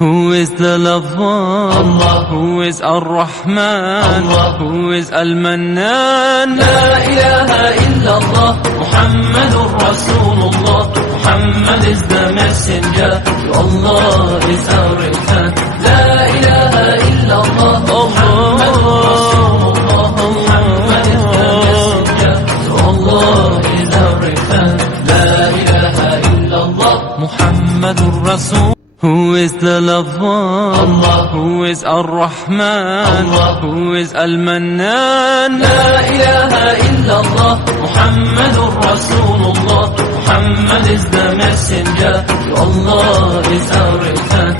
Who is the lover? Allah. Who is Ar-Rahman? Allah. Who is Al-Mannan? La ilaha illallah, Muhammadur Rasulullah. Muhammad is the messenger, to Allah is our return. La ilaha illallah, Muhammadur Rasulullah. Muhammad is the messenger, to Allah is our return. La ilaha illallah, Muhammadur Rasul. Who is the lover? Allah. Who is Ar-Rahman? Allah. Who is Al-Mannan? La ilaha illallah, Muhammadur Rasulullah. Muhammad is the messenger, to Allah is our return.